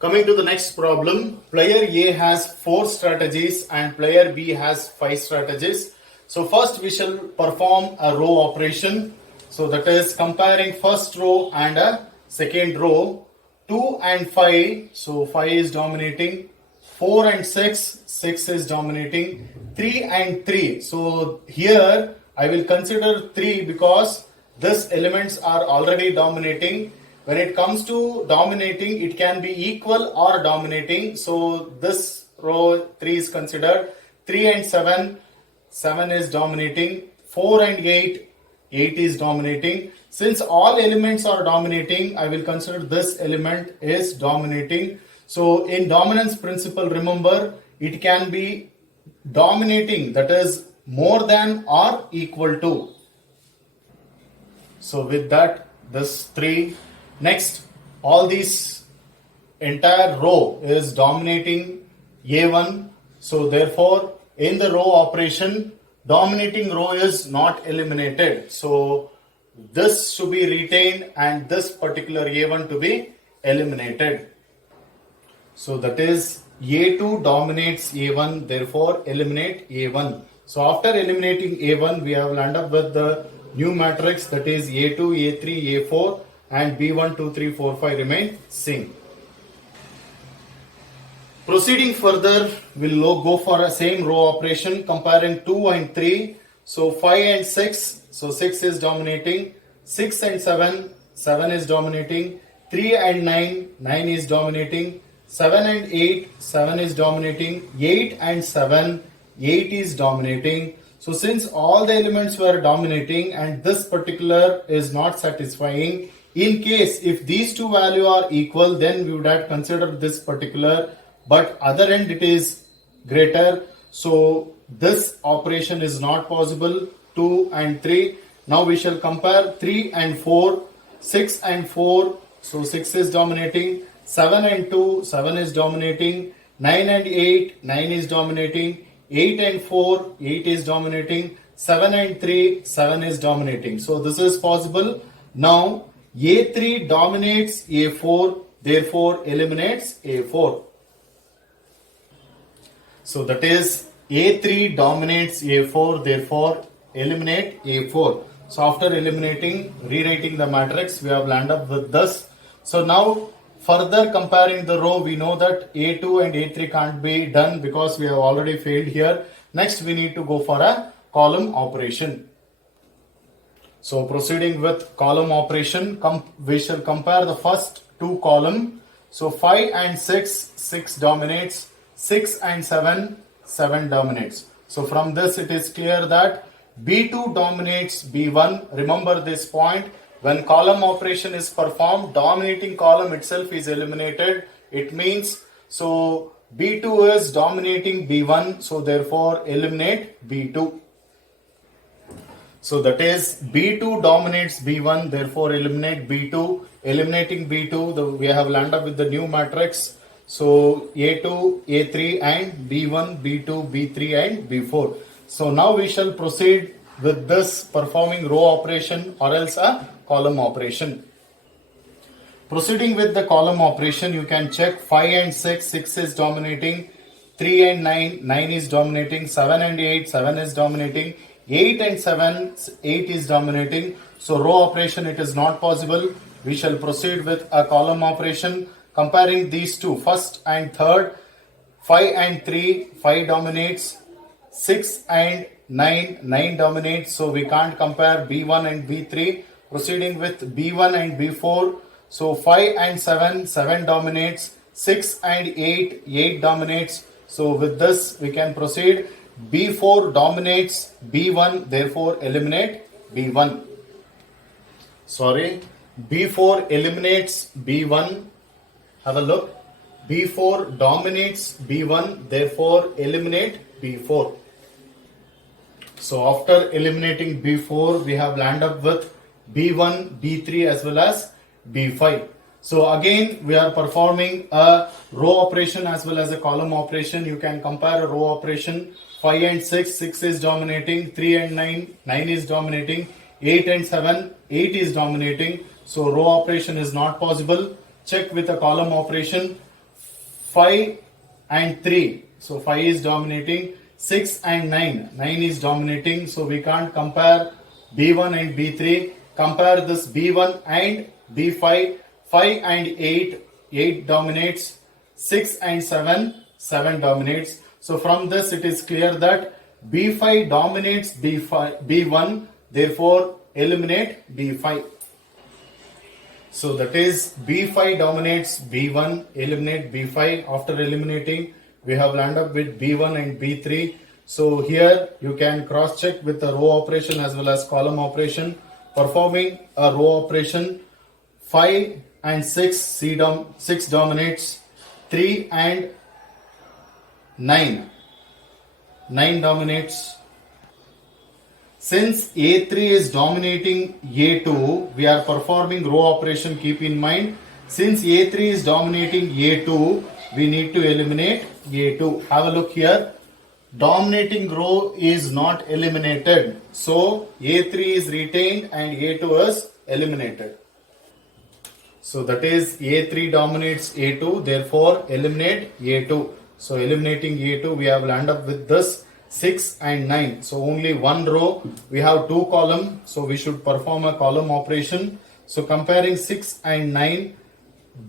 Coming to the next problem, player A has 4 strategies and player B has 5 strategies. So first we shall perform a row operation. So that is comparing first row and a second row. 2 and 5, so 5 is dominating. 4 and 6, 6 is dominating. 3 and 3, so here I will consider 3 because these elements are already dominating. When it comes to dominating, it can be equal or dominating. So this row 3 is considered. 3 and 7, 7 is dominating. 4 and 8, 8 is dominating. Since all elements are dominating, I will consider this element is dominating. So in dominance principle, remember, it can be dominating, that is more than or equal to. So with that, this 3. Next, all these entire row is dominating A1. So therefore, in the row operation, dominating row is not eliminated. So this should be retained and this particular A1 to be eliminated. So that is A2 dominates A1, therefore eliminate A1. So after eliminating A1, we have landed up with the new matrix, that is A2, A3, A4 and B1, 2, 3, 4, 5 remain same. Proceeding further, we'll go for a same row operation comparing 2 and 3. So 5 and 6, so 6 is dominating. 6 and 7, 7 is dominating. 3 and 9, 9 is dominating. 7 and 8, 7 is dominating. 8 and 7, 8 is dominating. So since all the elements were dominating and this particular is not satisfying, in case if these two values are equal, then we would have considered this particular, but other end it is greater. So this operation is not possible. 2 and 3. Now we shall compare 3 and 4, 6 and 4. So 6 is dominating. 7 and 2, 7 is dominating. 9 and 8, 9 is dominating. 8 and 4, 8 is dominating. 7 and 3, 7 is dominating. So this is possible. Now A3 dominates A4, therefore eliminates A4. So that is A3 dominates A4, therefore eliminate A4. So after eliminating, rewriting the matrix, we have landed up with this. So now further comparing the row, we know that A2 and A3 can't be done because we have already failed here. Next we need to go for a column operation. So proceeding with column operation, we shall compare the first two columns. So 5 and 6, 6 dominates. 6 and 7, 7 dominates. So from this it is clear that B2 dominates B1. Remember this point. When column operation is performed, dominating column itself is eliminated. It means, so B2 is dominating B1. So therefore eliminate B2. So that is B2 dominates B1, therefore eliminate B2. Eliminating B2, we have landed up with the new matrix. So A2, A3 and B1, B2, B3 and B4. So now we shall proceed with this performing row operation or else a column operation. Proceeding with the column operation, you can check 5 and 6, 6 is dominating. 3 and 9, 9 is dominating. 7 and 8, 7 is dominating. 8 and 7, 8 is dominating. So row operation it is not possible. We shall proceed with a column operation comparing these two, first and third. 5 and 3, 5 dominates. 6 and 9, 9 dominates. So we can't compare B1 and B3. Proceeding with B1 and B4. So 5 and 7, 7 dominates. 6 and 8, 8 dominates. So with this we can proceed. B4 dominates B1, therefore eliminate B1. B4 eliminates B1. Have a look. B4 dominates B1, therefore eliminate B4. So after eliminating B4, we have landed up with B1, B3 as well as B5. So again, we are performing a row operation as well as a column operation. You can compare a row operation. 5 and 6, 6 is dominating. 3 and 9, 9 is dominating. 8 and 7, 8 is dominating. So row operation is not possible. Check with a column operation. 5 and 3. So 5 is dominating. 6 and 9. 9 is dominating. So we can't compare B1 and B3. Compare this B1 and B5. 5 and 8. 8 dominates. 6 and 7. 7 dominates. So from this it is clear that B5 dominates B1. Therefore eliminate B5. So that is B5 dominates B1, eliminate B5. After eliminating, we have landed up with B1 and B3. So here you can cross check with the row operation as well as column operation. Performing a row operation, 5 and 6, 6 dominates, 3 and 9, 9 dominates. Since A3 is dominating A2, we are performing row operation. Keep in mind, since A3 is dominating A2, we need to eliminate A2. Have a look here. Dominating row is not eliminated. So A3 is retained and A2 is eliminated. So that is A3 dominates A2, therefore eliminate A2. So eliminating A2, we have landed up with this 6 and 9. So only one row, we have two column. So we should perform a column operation. So comparing 6 and 9,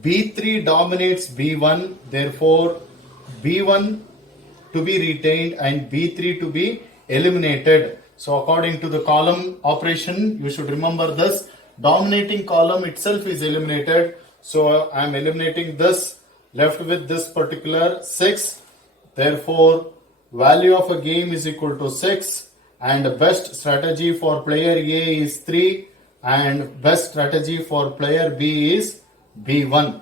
B3 dominates B1, therefore B1 to be retained and B3 to be eliminated. So according to the column operation, you should remember this. Dominating column itself is eliminated. So I am eliminating this, left with this particular 6. Therefore, value of a game is equal to 6. And best strategy for player A is 3. And best strategy for player B is B1.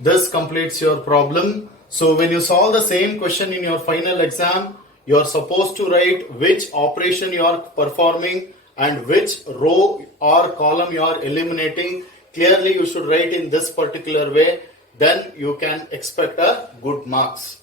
This completes your problem. So when you solve the same question in your final exam, you are supposed to write which operation you are performing and which row or column you are eliminating. Clearly you should write in this particular way. Then you can expect a good marks.